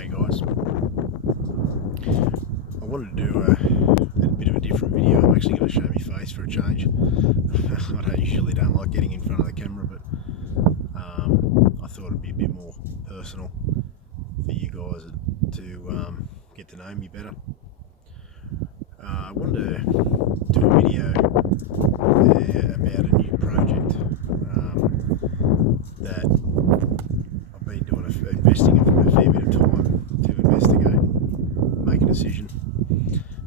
Hey guys, I wanted to do a bit of a different video. I'm actually going to show my face for a change. I don't like getting in front of the camera, but I thought it'd be a bit more personal for you guys to get to know me better. I wanted to do a video about a new project that I've been doing investing a fair bit of time to investigate, make a decision.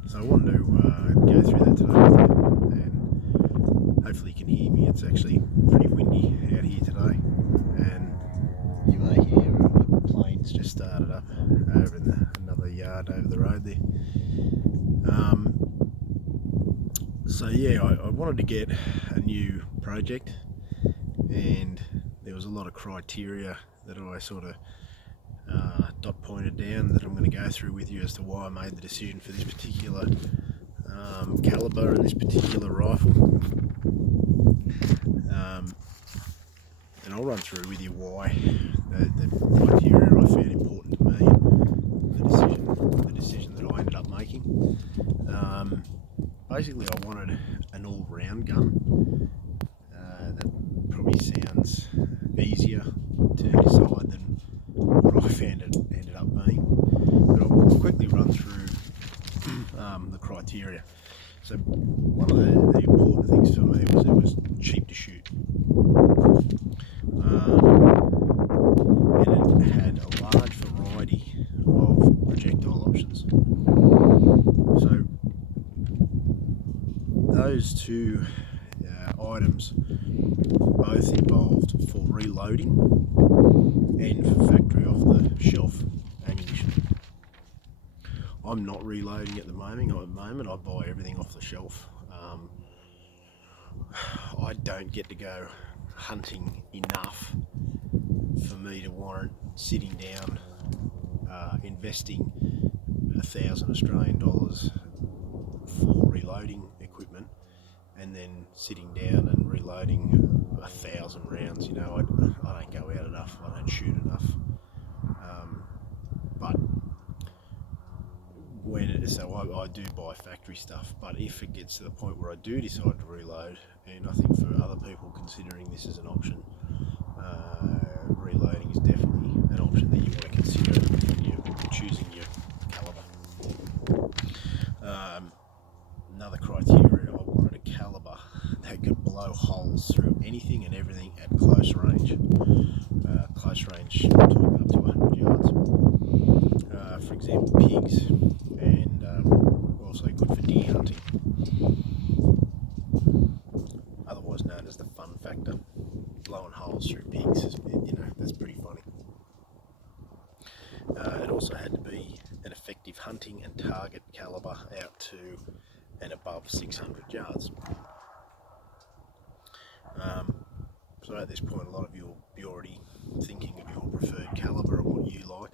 So I wanted to go through that today with you, and hopefully you can hear me. It's actually pretty windy out here today, and you may hear a plane's just started up over in another yard over the road there. So yeah, I wanted to get a new project, and there was a lot of criteria that I sort of dot pointed down that I'm going to go through with you as to why I made the decision for this particular caliber and this particular rifle. And I'll run through with you why the criteria I found important to me, and the decision that I ended up making. Basically, I wanted an all-round gun. That probably sounds easier to decide than what I found it ended up being. But I'll quickly run through the criteria. So one of the important things for me was it was cheap to shoot. And it had a large variety of projectile options. So those two items both involved for reloading and for factory off the shelf ammunition. I'm not reloading at the moment. I buy everything off the shelf. I don't get to go hunting enough for me to warrant sitting down investing 1,000 Australian dollars for reloading equipment and then sitting down and reloading 1,000 rounds. You know, I don't go out enough, I don't shoot enough. But so I do buy factory stuff, but if it gets to the point where I do decide to reload, and I think for other people considering this as an option, reloading is definitely an option that you want to consider when you're choosing your caliber. Another criteria, I wanted a caliber that could blow holes through anything and everything at close range. Close range, talking up to 100 yards. For example, pigs, and also good for deer hunting. Otherwise known as the fun factor. Blowing holes through pigs is, that's pretty funny. It also had to be an effective hunting and target caliber out to and above 600 yards. So at this point, a lot of you will be already thinking of your preferred caliber and what you like.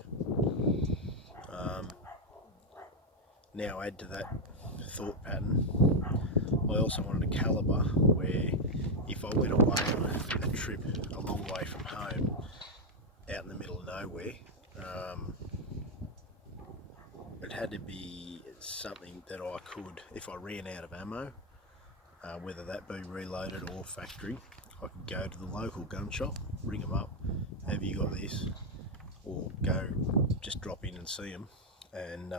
Now add to that thought pattern, I also wanted a caliber where if I went away on a trip a long way from home, out in the middle of nowhere, it had to be something that I could, if I ran out of ammo, whether that be reloaded or factory, I could go to the local gun shop, ring them up, have you got this, or go just drop in and see them, and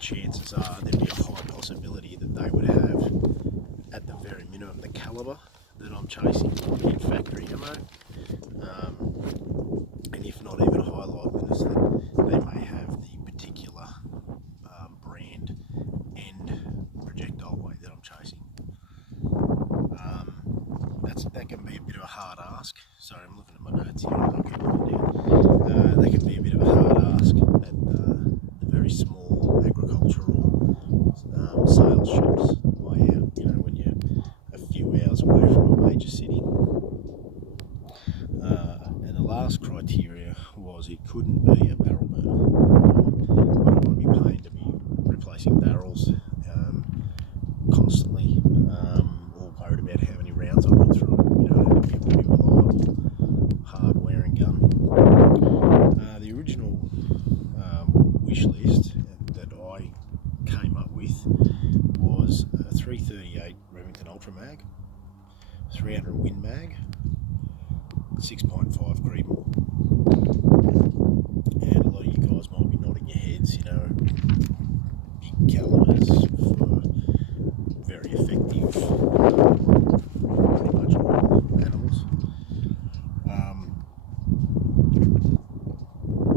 chances are there'd be a high possibility that they would have, at the very minimum, the caliber that I'm chasing in factory ammo, and if not even a high likeliness that they may have the particular brand and projectile weight that I'm chasing. That can be a bit of a hard ask. Sorry, I'm looking at my notes here. I'll keep looking down. That can be a bit of a hard ask at the very small agricultural sales shops way out, when you're a few hours away from a major city. And the last criteria was it couldn't be a barrel burner. I don't want to be paying to be replacing barrels constantly, or worried about how many rounds I put through it. It had to be a pretty reliable, hard-wearing gun. The original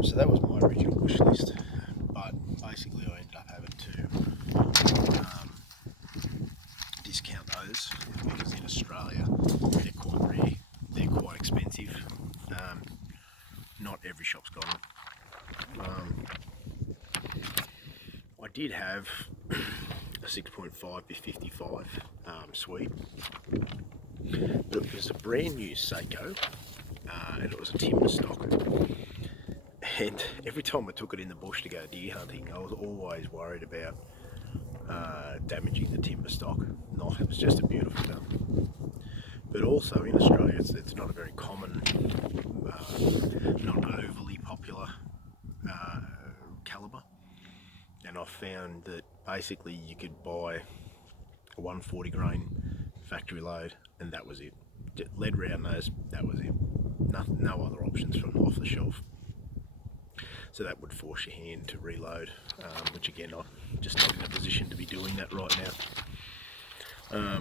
So that was my original wish list, but basically I ended up having to discount those because in Australia they're quite rare, they're quite expensive. Not every shop's got them. I did have a 6.5 by 55 suite, but it was a brand new Seiko, and it was a timber stock. And every time I took it in the bush to go deer hunting, I was always worried about damaging the timber stock. Not, it was just a beautiful gun. But also in Australia, it's not a very common, not overly popular calibre. And I found that basically you could buy a 140 grain factory load, and that was it. Lead round nose, that was it. No other options from off the shelf. So that would force your hand to reload, which again, I'm just not in a position to be doing that right now.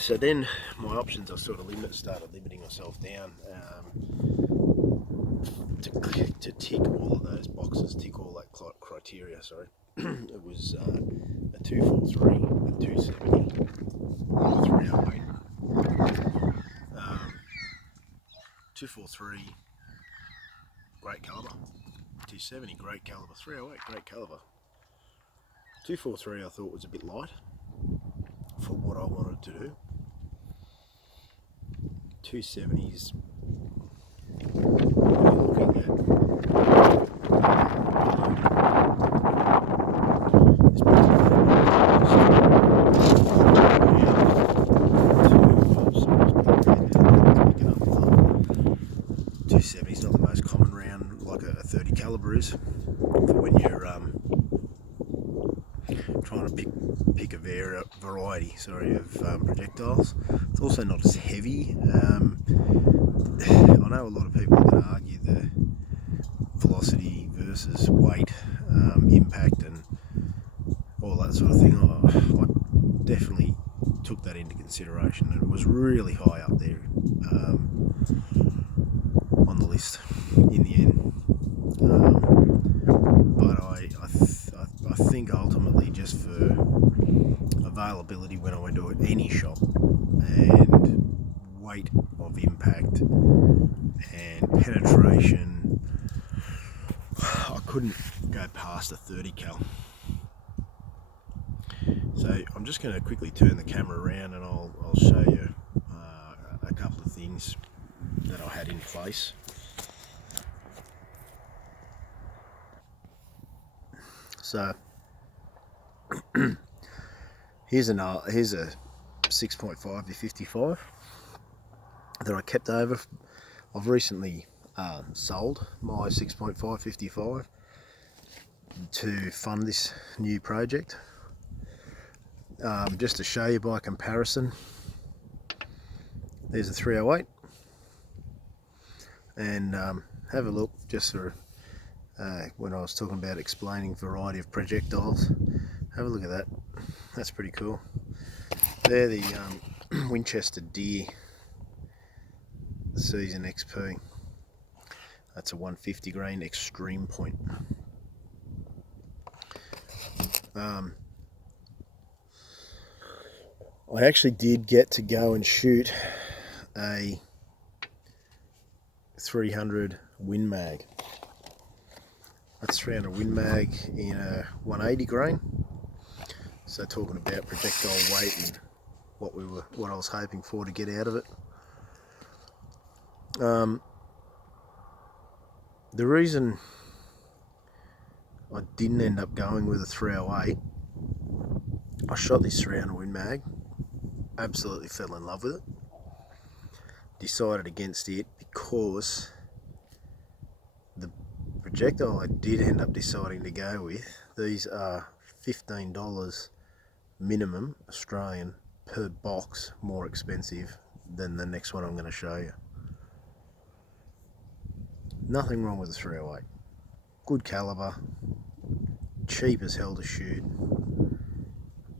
So then my options, I sort of started limiting myself down to tick all of those boxes, tick all that criteria, sorry. It was a 243, a 270, or a 308. 243, great calibre. 270, great calibre. 308, great calibre. 243 I thought was a bit light for what I wanted to do. 270s, looking at this .270's not the most common round like a 30 calibre is for when you're trying to pick a variety of projectiles. It's also not as heavy. I know a lot of people are going to argue the velocity versus weight, impact and all that sort of thing. I definitely took that into consideration, and it was really high up there on the list in the end. But I think ultimately, just for availability when I went to any shop, and weight of impact and penetration, I couldn't go past a 30 cal. So I'm just going to quickly turn the camera around and I'll show you a couple of things that I had in place. So here's a 6.5 by 55 that I kept over. I've recently sold my 6.5 55 to fund this new project. Just to show you by comparison, there's a 308, and have a look just for when I was talking about explaining variety of projectiles. Have a look at that. That's pretty cool. They're the Winchester Deer Season XP. That's a 150 grain extreme point. I actually did get to go and shoot a 300 Win Mag. That's 300 Win Mag in a 180 grain. So talking about projectile weight and what I was hoping for to get out of it. The reason I didn't end up going with a 308, I shot this 300 Win Mag, absolutely fell in love with it. Decided against it because the projectile I did end up deciding to go with, these are $15 minimum Australian per box, more expensive than the next one I'm going to show you. Nothing wrong with the 308. Good calibre, cheap as hell to shoot,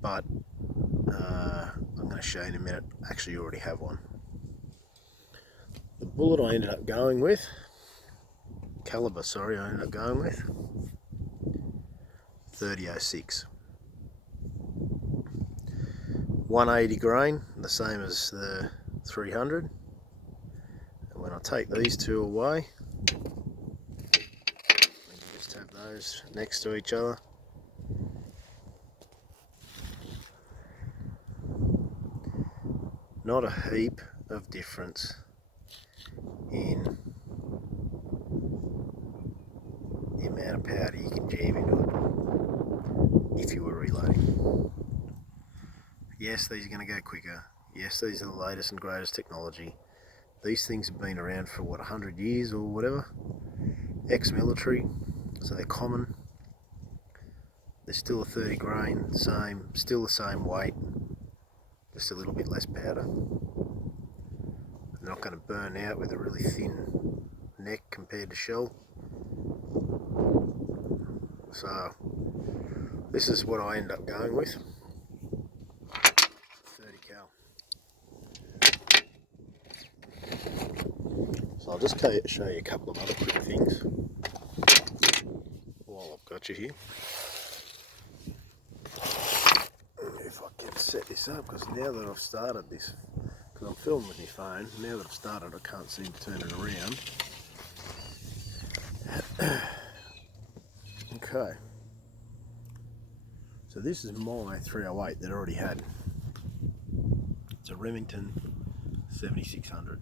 but I'm going to show you in a minute. Actually, you already have one. The bullet I ended up going with caliber, sorry, I ended up going with 3006. 180 grain, the same as the 300. And when I take these two away, just have those next to each other. Not a heap of difference in the amount of powder you can jam into it if you were reloading. Yes, these are going to go quicker. Yes, these are the latest and greatest technology. These things have been around for what, 100 years or whatever. Ex-military, so they're common. They're still a 30 grain, still the same weight, just a little bit less powder. They're not going to burn out with a really thin neck compared to shell. So this is what I end up going with. 30 cal. So I'll just show you a couple of other quick things while I've got you here. If I can set this up, because now that I've started this, because I'm filming with my phone, now that I've started I can't seem to turn it around. Okay, so this is my 308 that I already had. It's a Remington 7600.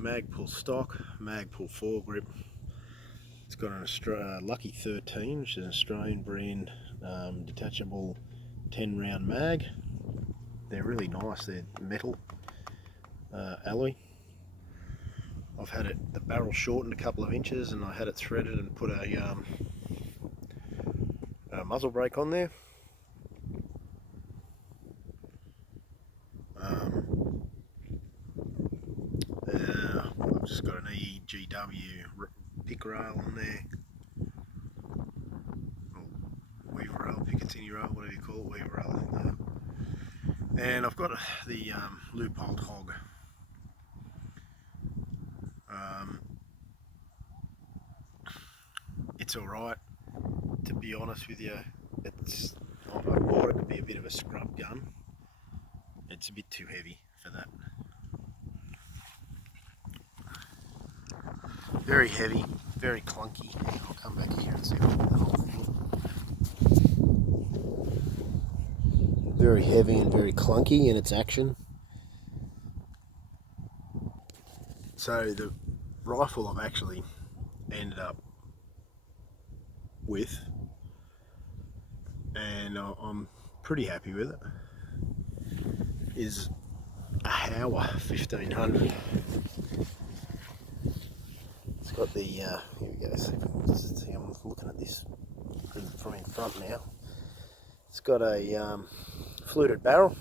Magpul stock, Magpul foregrip. It's got an Lucky 13, which is an Australian brand detachable 10 round mag. They're really nice, they're metal alloy. I've had the barrel shortened a couple of inches, and I had it threaded and put a muzzle brake on there. I've just got an EGW pick rail on there, or weaver rail, Picatinny rail, whatever you call it, weaver rail, I think they are. And I've got the loopholed hog. It's alright, to be honest with you. I bought it to be a bit of a scrub gun. It's a bit too heavy for that. Very heavy, very clunky. I'll come back here and see very heavy and very clunky in its action. So the rifle I've actually ended up with, and I'm pretty happy with it, is a Hauer 1500. It's got the, here we go, see if I can just see, I'm looking at this from in front now. It's got a fluted barrel,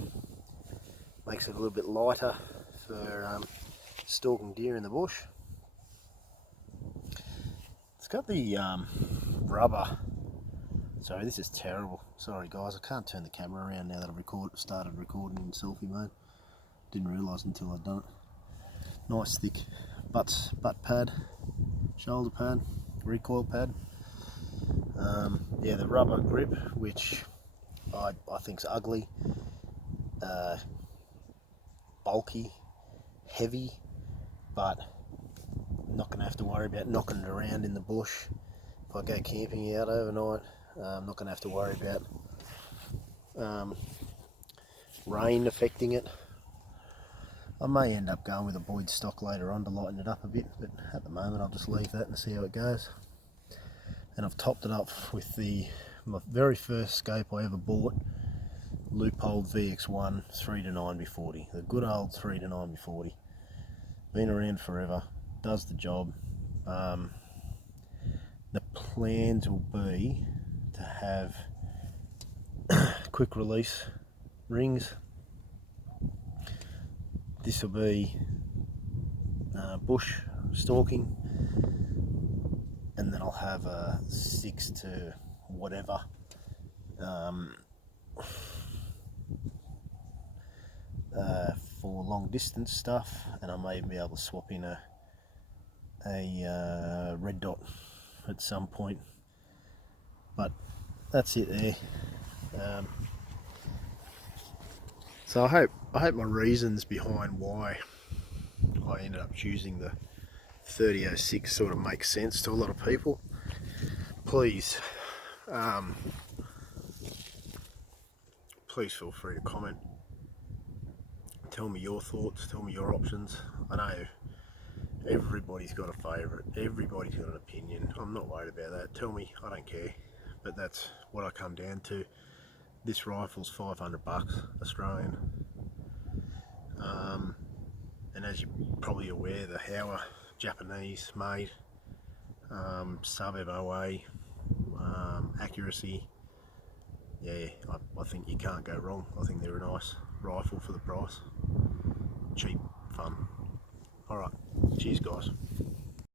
makes it a little bit lighter for stalking deer in the bush. It's got the rubber, sorry this is terrible, sorry guys, I can't turn the camera around now that I've started recording in selfie mode. Didn't realise until I'd done it. Nice thick butt pad, shoulder pad, recoil pad. Yeah, the rubber grip, which I think's ugly, bulky, heavy, but I'm not going to have to worry about knocking it around in the bush. If I go camping out overnight, I'm not going to have to worry about rain affecting it. I may end up going with a Boyd stock later on to lighten it up a bit, but at the moment I'll just leave that and see how it goes. And I've topped it up with my very first scope I ever bought, Leupold VX1 3-9x40, the good old 3-9x40. Been around forever, does the job. The plans will be to have quick release rings. This will be bush stalking, and then I'll have a 6 to whatever for long distance stuff, and I may be able to swap in a a red dot at some point. But that's it there. So I hope my reasons behind why I ended up choosing the 3006 sort of makes sense to a lot of people. Please please feel free to comment. Tell me your thoughts, tell me your options. I know everybody's got a favourite, everybody's got an opinion. I'm not worried about that. Tell me, I don't care. But that's what I come down to. This rifle's 500 bucks Australian. And as you're probably aware, the Hauer, Japanese made, sub MOA, accuracy. Yeah, I think you can't go wrong. I think they're a nice rifle for the price. Cheap, fun. Alright, cheers guys.